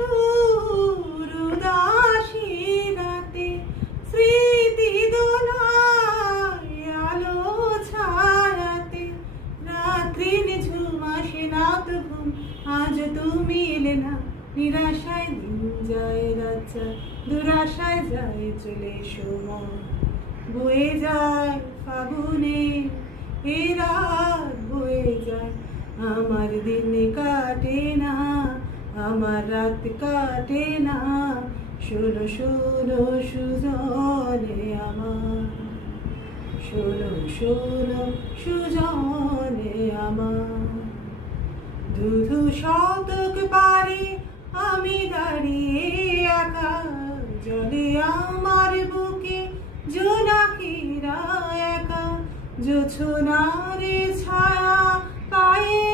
সুর উদাসী রাতে স্মৃতি দোলায় আলো ছায়াতে রাত্রি নিঝুম আসে না তো ঘুম আজ তুমি এলে না নিরাশায় দিন যায় রাত যায় দুরাশায় যায় চলে সময় বয়ে যায় ফাগুনে এ রাত বয়ে যায় আমার দিন কাটে না আমার রাত কাটে না শোনো শোনো সুজনে আমার শোনো শোনো সুজনে আমার ধুধু শতক পারে আমি দাঁড়িয়ে একা জলে আমার বুকে জোনাকিরা একা জোছনার ছায়া পায়ে